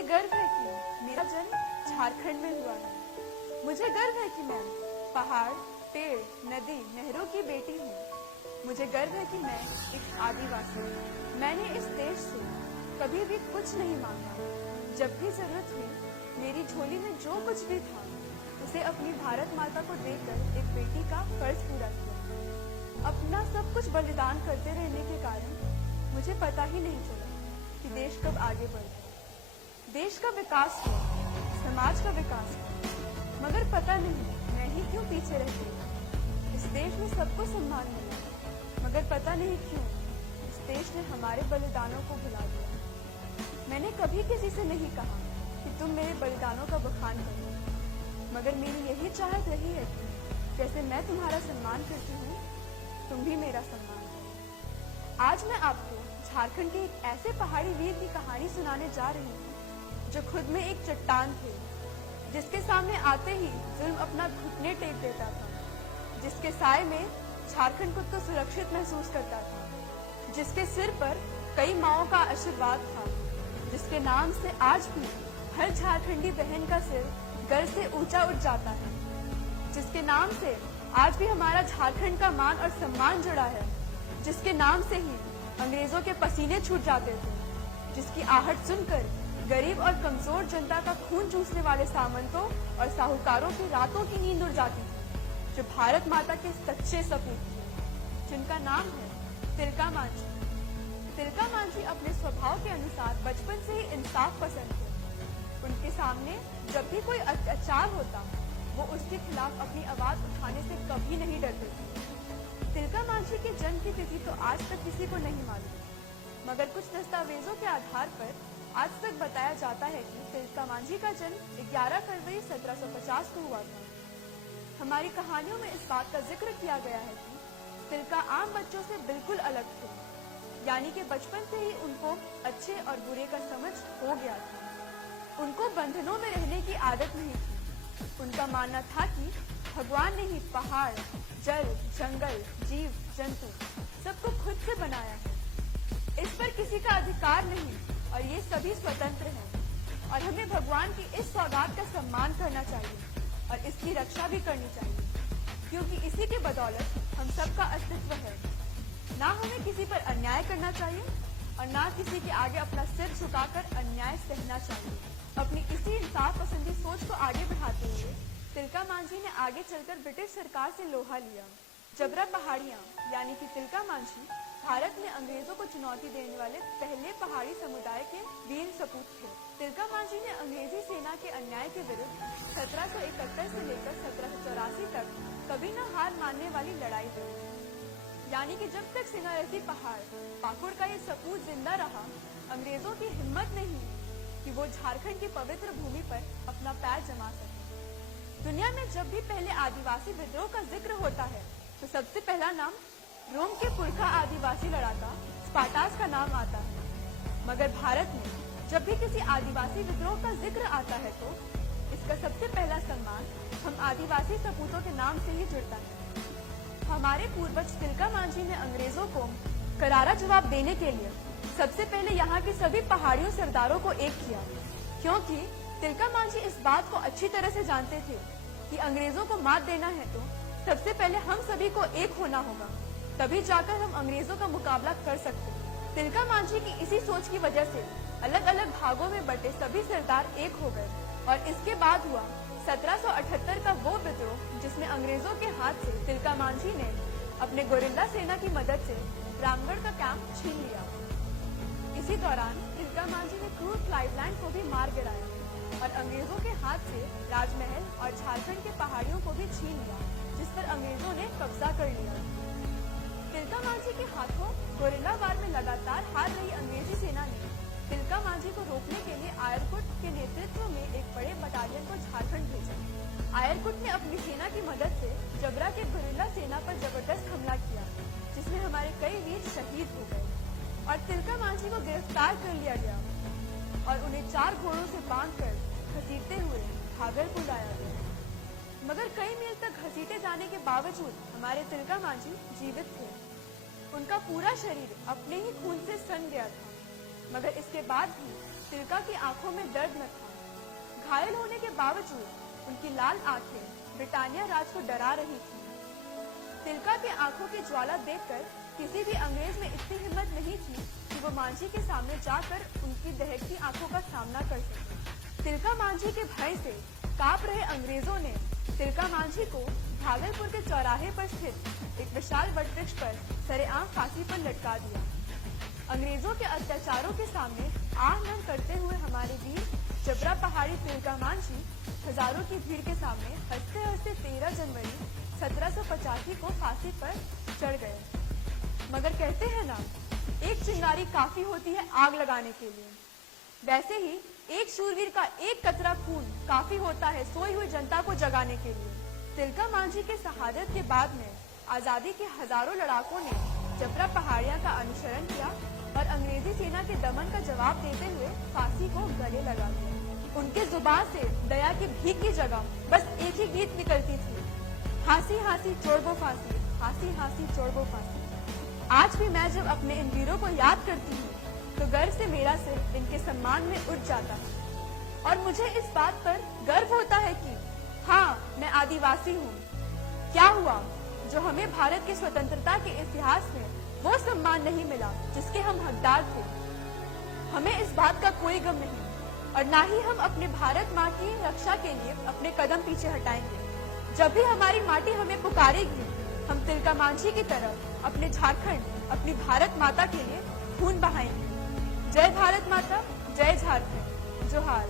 मुझे गर्व है कि मेरा जन्म झारखंड में हुआ है। मुझे गर्व है कि मैं पहाड़, पेड़, नदी, नहरों की बेटी हूँ। मुझे गर्व है कि मैं एक आदिवासी हूँ। मैंने इस देश से कभी भी कुछ नहीं मांगा। जब भी जरूरत हुई, मेरी झोली में जो कुछ भी था, उसे अपनी भारत माता को देकर एक बेटी का फर्ज पूरा किया। अपना सब कुछ बलिदान करते रहने के कारण मुझे पता ही नहीं चला कि देश कब आगे बढ़ गया। देश का विकास हुआ, समाज का विकास हुआ, मगर पता नहीं मैं ही क्यों पीछे रह गई। इस देश में सबको सम्मान मिला, मगर पता नहीं क्यों इस देश ने हमारे बलिदानों को भुला दिया। मैंने कभी किसी से नहीं कहा कि तुम मेरे बलिदानों का बखान करो, मगर मेरी यही चाहत रही है कि जैसे मैं तुम्हारा सम्मान करती हूँ, तुम भी मेरा सम्मान करो। आज मैं आपको झारखंड के एक ऐसे पहाड़ी वीर की कहानी सुनाने जा रही हूँ जो खुद में एक चट्टान थे, जिसके सामने आते ही जुल्म अपना घुटने टेक देता था, जिसके साए में झारखंड खुद को सुरक्षित महसूस करता था, जिसके सिर पर कई माओं का आशीर्वाद था, जिसके नाम से आज भी हर झारखंडी बहन का सिर गर्व से ऊंचा उठ जाता है, जिसके नाम से आज भी हमारा झारखंड का मान और सम्मान जुड़ा है, जिसके नाम से ही अंग्रेजों के पसीने छूट जाते थे, जिसकी आहट सुनकर गरीब और कमजोर जनता का खून चूसने वाले सामंतों और साहूकारों की रातों की नींद उड़ जाती थी, जो भारत माता के सच्चे सपूत थे, जिनका नाम है तिलका मांझी। तिलका मांझी अपने स्वभाव के अनुसार बचपन से ही इंसाफ पसंद थे। उनके सामने जब भी कोई अत्याचार होता, वो उसके खिलाफ अपनी आवाज उठाने से कभी नहीं डरते थे। तिलका मांझी के जन्म की तिथि तो आज तक किसी को नहीं मालूम, मगर कुछ दस्तावेजों के आधार पर आज तक बताया जाता है कि तिलका मांझी का जन्म 11 फरवरी 1750 को हुआ था। हमारी कहानियों में इस बात का जिक्र किया गया है कि तिलका आम बच्चों से बिल्कुल अलग थे, यानी कि बचपन से ही उनको अच्छे और बुरे का समझ हो गया था। उनको बंधनों में रहने की आदत नहीं थी। उनका मानना था कि भगवान ने ही पहाड़, जल, जंगल, जीव जंतु सबको खुद से बनाया है। इस पर किसी का अधिकार नहीं और ये सभी स्वतंत्र हैं, और हमें भगवान की इस सौगात का सम्मान करना चाहिए और इसकी रक्षा भी करनी चाहिए, क्योंकि इसी के बदौलत हम सबका अस्तित्व है। ना हमें किसी पर अन्याय करना चाहिए और ना किसी के आगे अपना सिर झुकाकर अन्याय सहना चाहिए। अपनी इसी इंसाफ पसंदी सोच को आगे बढ़ाते हुए तिलका मांझी ने आगे चलकर ब्रिटिश सरकार से लोहा लिया। जबरा पहाड़ियां यानी कि तिलका मांझी भारत में अंग्रेजों को चुनौती देने वाले पहले पहाड़ी समुदाय के वीर सपूत थे। तिलका मांझी ने अंग्रेजी सेना के अन्याय के विरुद्ध 1771 से लेकर 1784 तक कभी न हार मानने वाली लड़ाई लड़ी, यानी कि जब तक सिंगारती पहाड़ पाकुड़ का ये सपूत जिंदा रहा, अंग्रेजों की हिम्मत नहीं कि वो झारखंड की पवित्र भूमि पर अपना पैर जमा सके। दुनिया में जब भी पहले आदिवासी विद्रोह का जिक्र होता है, तो सबसे पहला नाम रोम के पुरखा आदिवासी लड़ाका स्पार्टास का नाम आता है, मगर भारत में जब भी किसी आदिवासी विद्रोह का जिक्र आता है, तो इसका सबसे पहला सम्मान हम आदिवासी सपूतों के नाम से ही जुड़ता है। हमारे पूर्वज तिलका मांझी ने अंग्रेजों को करारा जवाब देने के लिए सबसे पहले यहाँ के सभी पहाड़ियों सरदारों को एक किया, क्योंकि तिलका मांझी इस बात को अच्छी तरह से जानते थे कि अंग्रेजों को मात देना है तो सबसे पहले हम सभी को एक होना होगा, तभी जाकर हम अंग्रेजों का मुकाबला कर सकते हैं। तिलका मांझी की इसी सोच की वजह से अलग अलग भागों में बटे सभी सरदार एक हो गए, और इसके बाद हुआ 1778 का वो विद्रोह, जिसमें अंग्रेजों के हाथ से तिलका मांझी ने अपने गोरिल्ला सेना की मदद से रामगढ़ का कैंप छीन लिया। इसी दौरान तिलका मांझी ने क्रूर क्लाइवलैंड को भी मार गिराया और अंग्रेजों के हाथ से राजमहल और झारखंड के पहाड़ियों को भी छीन लिया, जिस पर अंग्रेजों ने कब्जा कर लिया। तिलका मांझी के हाथों गोरिल्ला वार में लगातार हार रही अंग्रेजी सेना ने तिलका मांझी को रोकने के लिए आयरकुट के नेतृत्व में एक बड़े बटालियन को झारखंड भेजा। आयरकुट ने अपनी सेना की मदद से जबरा के गोरिल्ला सेना पर जबरदस्त हमला किया, जिसमें हमारे कई वीर शहीद हो गए और तिलका मांझी को गिरफ्तार कर लिया गया और उन्हें 4 घोड़ों से बांधकर घसीटते हुए भागलपुर लाया गया। मगर कई मील तक घसीटे जाने के बावजूद हमारे तिलका मांझी जीवित थे। उनका पूरा शरीर अपने ही खून से सन गया था, मगर इसके बाद भी तिलका की आंखों में दर्द न था। घायल होने के बावजूद उनकी लाल आंखें ब्रिटानिया राज को डरा रही थी। तिलका की आंखों की ज्वाला देखकर किसी भी अंग्रेज में इतनी हिम्मत नहीं थी कि वो मांझी के सामने जाकर उनकी दहकती आंखों का सामना कर सके। तिलका मांझी के भय से कांप रहे अंग्रेजों ने तिलका मांझी को भागलपुर के चौराहे पर स्थित एक विशाल वटवृक्ष पर सरेआम फांसी पर लटका दिया। अंग्रेजों के अत्याचारों के सामने आह नंग करते हुए हमारे वीर जबरा पहाड़ी तिलका मांझी हजारों की भीड़ के सामने हंसते हंसते 13 जनवरी 1785 को फांसी पर चढ़ गए। मगर कहते हैं ना, एक चिंगारी काफी होती है आग लगाने के लिए। वैसे ही एक शूरवीर का एक कतरा खून काफी होता है सोई हुई जनता को जगाने के लिए। तिलका मांझी के शहादत के बाद में आजादी के हजारों लड़ाकों ने जबरा पहाड़िया का अनुसरण किया और अंग्रेजी सेना के दमन का जवाब देते हुए फांसी को गले लगा दिया। उनके जुबान से दया की भीख की जगह बस एक ही गीत निकलती थी, हांसी हांसी चोड़बो फांसी, हांसी हांसी चोड़बो फांसी। आज भी मैं जब अपने इन वीरों को याद करती हूँ तो गर्व से मेरा सिर इनके सम्मान में उठ जाता है और मुझे इस बात पर गर्व होता है कि हाँ, मैं आदिवासी हूँ। क्या हुआ जो हमें भारत की स्वतंत्रता के इतिहास में वो सम्मान नहीं मिला जिसके हम हकदार थे। हमें इस बात का कोई गम नहीं और ना ही हम अपने भारत माँ की रक्षा के लिए अपने कदम पीछे हटाएंगे। जब भी हमारी माटी हमें पुकारेगी, हम तिलका मांझी की तरह अपने झारखंड, अपनी भारत माता के लिए खून बहाएंगे। जय भारत माता, जय झारखंड, जोहार।